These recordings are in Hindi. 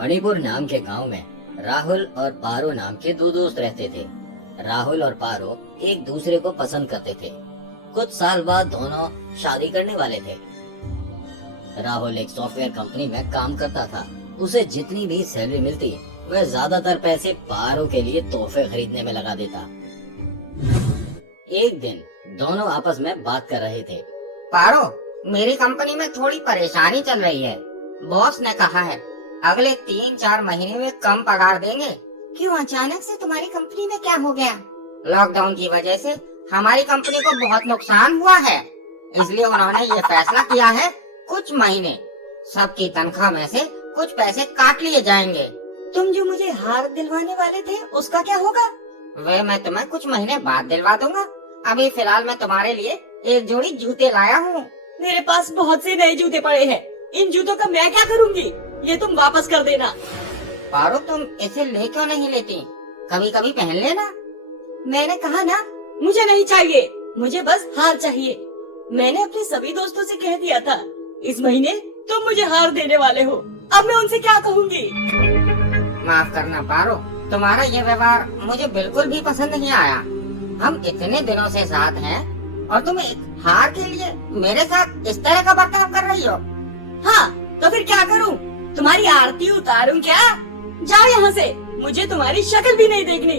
मणिपुर नाम के गांव में राहुल और पारो नाम के दो दोस्त रहते थे। राहुल और पारो एक दूसरे को पसंद करते थे। कुछ साल बाद दोनों शादी करने वाले थे। राहुल एक सॉफ्टवेयर कंपनी में काम करता था। उसे जितनी भी सैलरी मिलती वह ज्यादातर पैसे पारो के लिए तोहफे खरीदने में लगा देता। एक दिन दोनों आपस में बात कर रहे थे। पारो, मेरी कंपनी में थोड़ी परेशानी चल रही है। बॉस ने कहा है अगले 3-4 महीने में कम पगार देंगे। क्यों, अचानक से तुम्हारी कंपनी में क्या हो गया? लॉकडाउन की वजह से हमारी कंपनी को बहुत नुकसान हुआ है, इसलिए उन्होंने ये फैसला किया है कुछ महीने सबकी तनख्वाह में से कुछ पैसे काट लिए जाएंगे। तुम जो मुझे हार दिलवाने वाले थे उसका क्या होगा? वे मैं तुम्हें कुछ महीने बाद दिलवा दूंगा। अभी फिलहाल मैं तुम्हारे लिए एक जोड़ी जूते लाया हूँ। मेरे पास बहुत से नए जूते पड़े हैं, इन जूतों का मैं क्या करूँगी? ये तुम वापस कर देना। पारो, तुम इसे ले क्यों नहीं लेती? कभी कभी पहन लेना। मैंने कहा ना, मुझे नहीं चाहिए, मुझे बस हार चाहिए। मैंने अपने सभी दोस्तों से कह दिया था इस महीने तुम मुझे हार देने वाले हो। अब मैं उनसे क्या कहूँगी? माफ करना पारो, तुम्हारा ये व्यवहार मुझे बिल्कुल भी पसंद नहीं आया। हम इतने दिनों से साथ हैं और तुम एक हार के लिए मेरे साथ इस तरह का बर्ताव कर रही हो। हाँ, तो फिर क्या करूँ? तुम्हारी आरती उतारूं क्या? जाओ यहाँ से, मुझे तुम्हारी शक्ल भी नहीं देखनी।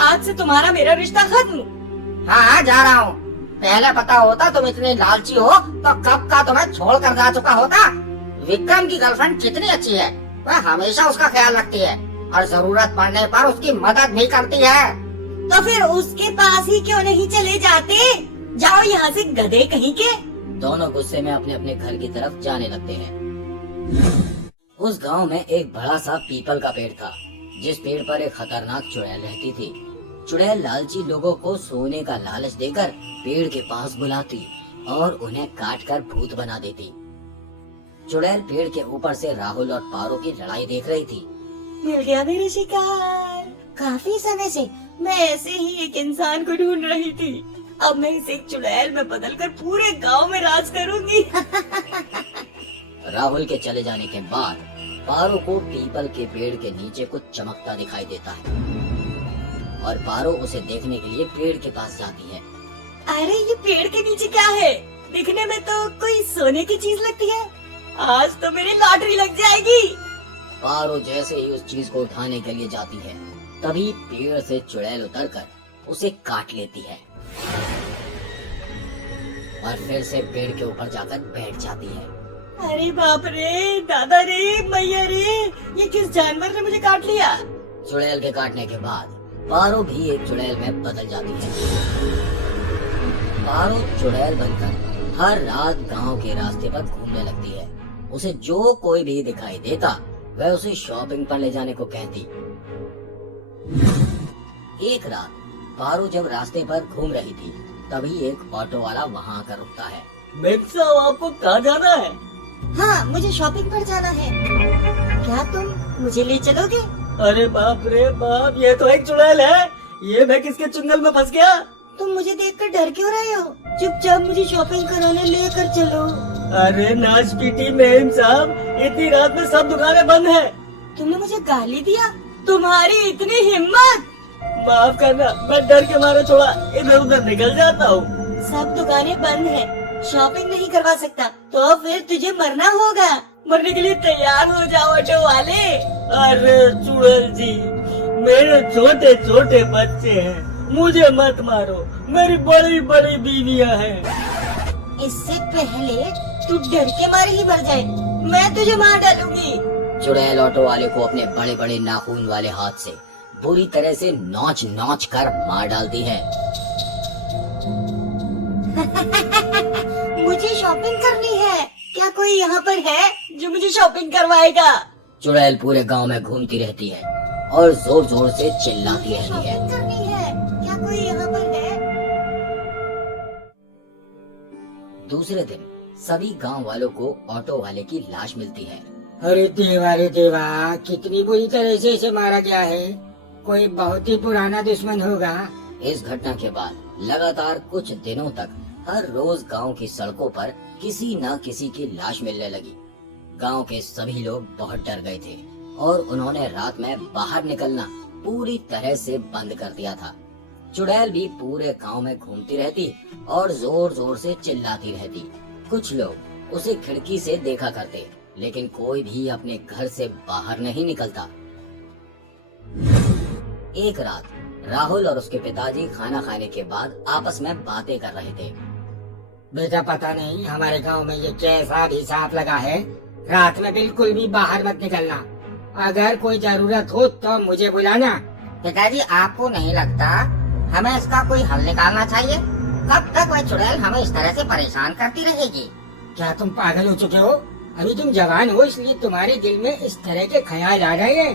आज से तुम्हारा मेरा रिश्ता खत्म। हाँ, जा रहा हूँ। पहले पता होता तुम इतनी लालची हो तो कब का तुम्हें छोड़ कर जा चुका होता। विक्रम की गर्लफ्रेंड कितनी अच्छी है, वह हमेशा उसका ख्याल रखती है और जरूरत पड़ने पर उसकी मदद भी करती है। तो फिर उसके पास ही क्यों नहीं चले जाते? जाओ यहाँ से, गधे कहीं के। दोनों गुस्से में अपने अपने घर की तरफ जाने लगते हैं। उस गांव में एक बड़ा सा पीपल का पेड़ था, जिस पेड़ पर एक खतरनाक चुड़ैल रहती थी। चुड़ैल लालची लोगों को सोने का लालच देकर पेड़ के पास बुलाती और उन्हें काट कर भूत बना देती। चुड़ैल पेड़ के ऊपर से राहुल और पारो की लड़ाई देख रही थी। मिल गया मेरा शिकार। काफी समय से मैं ऐसे ही एक इंसान को ढूंढ रही थी। अब मैं इसे एक चुड़ैल में बदलकर पूरे गांव में राज करूंगी। राहुल के चले जाने के बाद पारो को पीपल के पेड़ के नीचे कुछ चमकता दिखाई देता है और पारो उसे देखने के लिए पेड़ के पास जाती है। अरे, ये पेड़ के नीचे क्या है? दिखने में तो कोई सोने की चीज लगती है। आज तो मेरी लॉटरी लग जाएगी। पारो जैसे ही उस चीज को उठाने के लिए जाती है, तभी पेड़ से चुड़ैल उतरकर उसे काट लेती है और फिर से पेड़ के ऊपर जाकर बैठ जाती है। अरे बाप रे, दादा रे, मैया रे, ये किस जानवर ने मुझे काट लिया? चुड़ैल के काटने के बाद पारो भी एक चुड़ैल में बदल जाती है। पारो चुड़ैल बनकर हर रात गांव के रास्ते पर घूमने लगती है। उसे जो कोई भी दिखाई देता वह उसे शॉपिंग पर ले जाने को कहती। एक रात पारो जब रास्ते पर घूम रही थी, तभी एक ऑटो वाला वहाँ आकर रुकता है। मैम साहब, आपको कहाँ जाना है? हाँ, मुझे शॉपिंग पर जाना है। क्या तुम मुझे ले चलोगे? अरे बाप रे बाप, ये तो एक चुड़ैल है। ये मैं किसके चुंगल में फंस गया? तुम मुझे देखकर डर क्यों रहे हो? चुपचाप मुझे शॉपिंग कराने लेकर चलो। अरे नाच पीटी मेम साहब, इतनी रात में सब दुकानें बंद है। तुमने मुझे गाली दिया? तुम्हारी इतनी हिम्मत! माफ करना, मैं डर के मारे थोड़ा इधर उधर निकल जाता हूँ। सब दुकानें बंद हैं, शॉपिंग नहीं करवा सकता, तो फिर तुझे मरना होगा। मरने के लिए तैयार हो जाओ ऑटो वाले। अरे चुड़ैल जी, मेरे छोटे छोटे बच्चे हैं, मुझे मत मारो, मेरी बड़ी बड़ी बीवियां हैं। इससे पहले तू डर के मारे ही मर जाए, मैं तुझे मार डालूंगी। चुड़ैल ऑटो वाले को अपने बड़े बड़े नाखून वाले हाथ से बुरी तरह से नोच नोच कर मार डालती है। मुझे शॉपिंग करनी है। क्या कोई यहाँ पर है जो मुझे शॉपिंग करवाएगा? चुड़ैल पूरे गांव में घूमती रहती है और जोर जोर से चिल्लाती रहती है। शॉपिंग करनी है, क्या कोई यहाँ पर है? दूसरे दिन सभी गांव वालों को ऑटो वाले की लाश मिलती है। अरे देवा, कितनी बुरी तरह से इसे मारा गया है। कोई बहुत ही पुराना दुश्मन होगा। इस घटना के बाद लगातार कुछ दिनों तक हर रोज गांव की सड़कों पर किसी न किसी की लाश मिलने लगी। गांव के सभी लोग बहुत डर गए थे और उन्होंने रात में बाहर निकलना पूरी तरह से बंद कर दिया था। चुड़ैल भी पूरे गांव में घूमती रहती और जोर जोर से चिल्लाती रहती। कुछ लोग उसे खिड़की से देखा करते, लेकिन कोई भी अपने घर से बाहर नहीं निकलता। एक रात राहुल और उसके पिताजी खाना खाने के बाद आपस में बातें कर रहे थे। बेटा, पता नहीं हमारे गांव में ये कैसा भी सांप लगा है। रात में बिल्कुल भी बाहर मत निकलना। अगर कोई जरूरत हो तो मुझे बुलाना। पिताजी, आपको नहीं लगता हमें इसका कोई हल निकालना चाहिए? कब तक वह चुड़ैल हमें इस तरह से परेशान करती रहेगी? क्या तुम पागल हो चुके हो? अभी तुम जवान हो, इसलिए तुम्हारे दिल में इस तरह के ख्याल आ रहे हैं।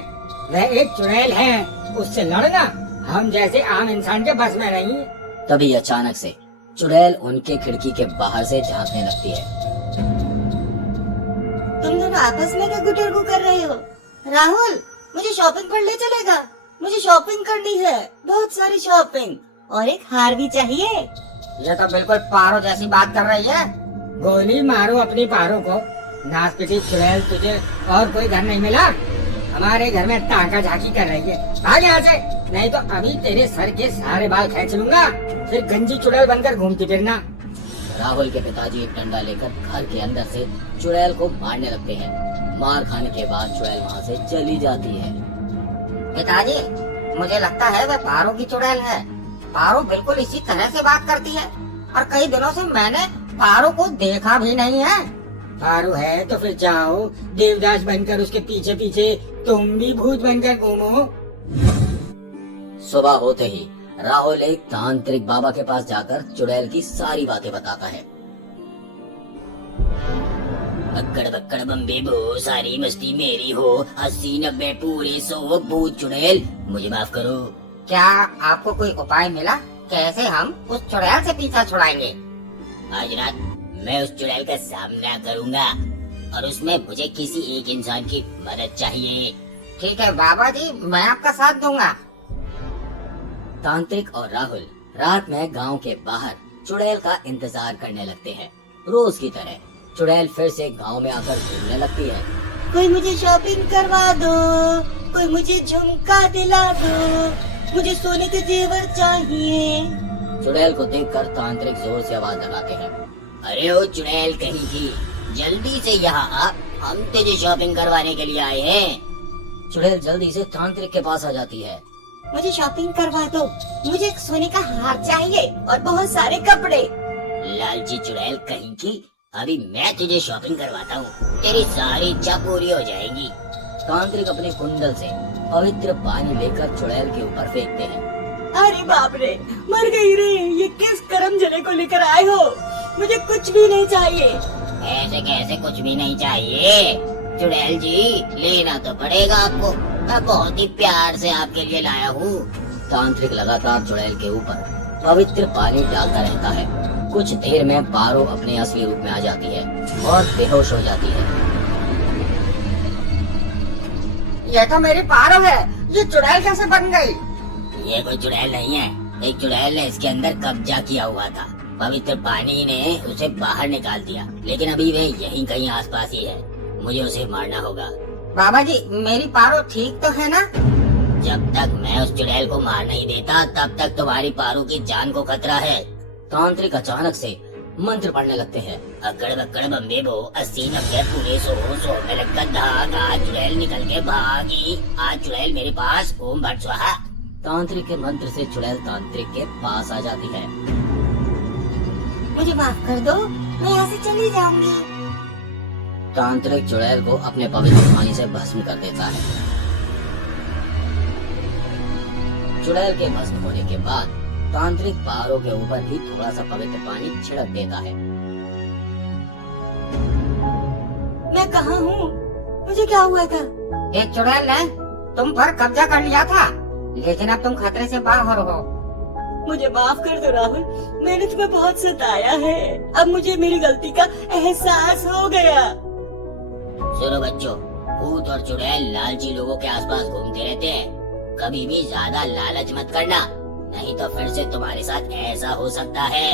वह एक चुड़ैल है, उससे लड़ना हम जैसे आम इंसान के बस में नहीं। तभी अचानक से चुड़ैल उनके खिड़की के बाहर से झांकने लगती है। तुम दोनों आपस में क्या गुटरगू कर रहे हो? राहुल, मुझे शॉपिंग पर ले चलेगा। मुझे शॉपिंग करनी है, बहुत सारी शॉपिंग, और एक हार भी चाहिए। ये तो बिल्कुल पारो जैसी बात कर रही है। गोली मारो अपनी पारो को। नासपीटी चुड़ैल, तुझे और कोई घर नहीं मिला? हमारे घर में टाका झाकी कर रही है। भाग यहाँ से, नहीं तो अभी तेरे सर के सारे बाल खींच लूंगा, फिर गंजी चुड़ैल बनकर घूमती फिरना। राहुल के पिताजी एक डंडा लेकर घर के अंदर से चुड़ैल को मारने लगते हैं। मार खाने के बाद चुड़ैल वहाँ से चली जाती है। पिताजी, मुझे लगता है वह पारो की चुड़ैल है। पारो बिल्कुल इसी तरह से बात करती है, और कई दिनों से मैंने पारो को देखा भी नहीं है। पारो है तो फिर जाओ देवदास बनकर उसके पीछे पीछे तुम भी भूत बनकर घूमो। सुबह होते ही राहुल एक तांत्रिक बाबा के पास जाकर चुड़ैल की सारी बातें बताता है। बक्कड़ बक्कड़ बम्बे बो, सारी मस्ती मेरी हो, 80-90 पूरे 100 भूत चुड़ैल, मुझे माफ करो। क्या आपको कोई उपाय मिला? कैसे हम उस चुड़ैल से पीछा छुड़ाएंगे? आज रात मैं उस चुड़ैल का सामना करूंगा, और उसमें मुझे किसी एक इंसान की मदद चाहिए। ठीक है बाबा जी, मैं आपका साथ दूंगा। तांत्रिक और राहुल रात में गांव के बाहर चुड़ैल का इंतजार करने लगते हैं। रोज की तरह चुड़ैल फिर से गांव में आकर घूमने लगती है। कोई मुझे शॉपिंग करवा दो, कोई मुझे झुमका दिला दो, मुझे सोने के जेवर चाहिए। चुड़ैल को देखकर तांत्रिक जोर से आवाज लगाते हैं। अरे ओ चुड़ैल कहीं की, जल्दी से यहाँ आ, हम तुझे शॉपिंग करवाने के लिए आए हैं। चुड़ैल जल्दी से तांत्रिक के पास आ जाती है। मुझे शॉपिंग करवा दो, मुझे एक सोने का हार चाहिए और बहुत सारे कपड़े। लालची चुड़ैल कहीं की, अभी मैं तुझे शॉपिंग करवाता हूँ, तेरी सारी इच्छा पूरी हो जाएगी। तांत्रिक अपने कुंडल से पवित्र पानी लेकर चुड़ैल के ऊपर फेंकते हैं। अरे बाप रे, मर गई रे, ये किस करम जले को लेकर आए हो? मुझे कुछ भी नहीं चाहिए। ऐसे कैसे कुछ भी नहीं चाहिए? चुड़ैल जी, लेना तो पड़ेगा आपको, मैं बहुत ही प्यार से आपके लिए लाया हूँ। तांत्रिक लगातार चुड़ैल के ऊपर पवित्र पानी डालता रहता है। कुछ देर में पारो अपने असली रूप में आ जाती है और बेहोश हो जाती है। ये तो मेरी पारो है, ये चुड़ैल कैसे बन गई? ये कोई चुड़ैल नहीं है, एक चुड़ैल ने इसके अंदर कब्जा किया हुआ था। पवित्र पानी ने उसे बाहर निकाल दिया, लेकिन अभी वह यहीं कहीं आसपास ही है। मुझे उसे मारना होगा। बाबा जी, मेरी पारो ठीक तो है ना? जब तक मैं उस चुड़ैल को मार नहीं देता, तब तक तुम्हारी पारो की जान को खतरा है। तांत्रिक अचानक से मंत्र पढ़ने लगते हैं। अकड़ बक्कड़ बम्बे बो, 80-90 पूरे 100 में लगकर धाग, आज चुड़ैल निकल के भागी, आज चुड़ैल मेरे पास, ओम भट स्वाहा। तांत्रिक के मंत्र से चुड़ैल तांत्रिक के पास आ जाती है। मुझे माफ कर दो, मैं यहाँ से चली जाऊंगी। तांत्रिक चुड़ैल को अपने पवित्र पानी से भस्म कर देता है। चुड़ैल के भस्म होने के बाद तांत्रिक पारो के ऊपर भी थोड़ा सा पवित्र पानी छिड़क देता है। मैं कहाँ हूँ? मुझे क्या हुआ था? एक चुड़ैल ने तुम पर कब्जा कर लिया था, लेकिन अब तुम खतरे से बाहर हो। मुझे माफ कर दो राहुल, मैंने तुम्हें बहुत सताया है। अब मुझे मेरी गलती का एहसास हो गया। सुनो बच्चों, भूत और चुड़ैल लालची लोगों के आसपास घूमते रहते हैं। कभी भी ज्यादा लालच मत करना, नहीं तो फिर से तुम्हारे साथ ऐसा हो सकता है।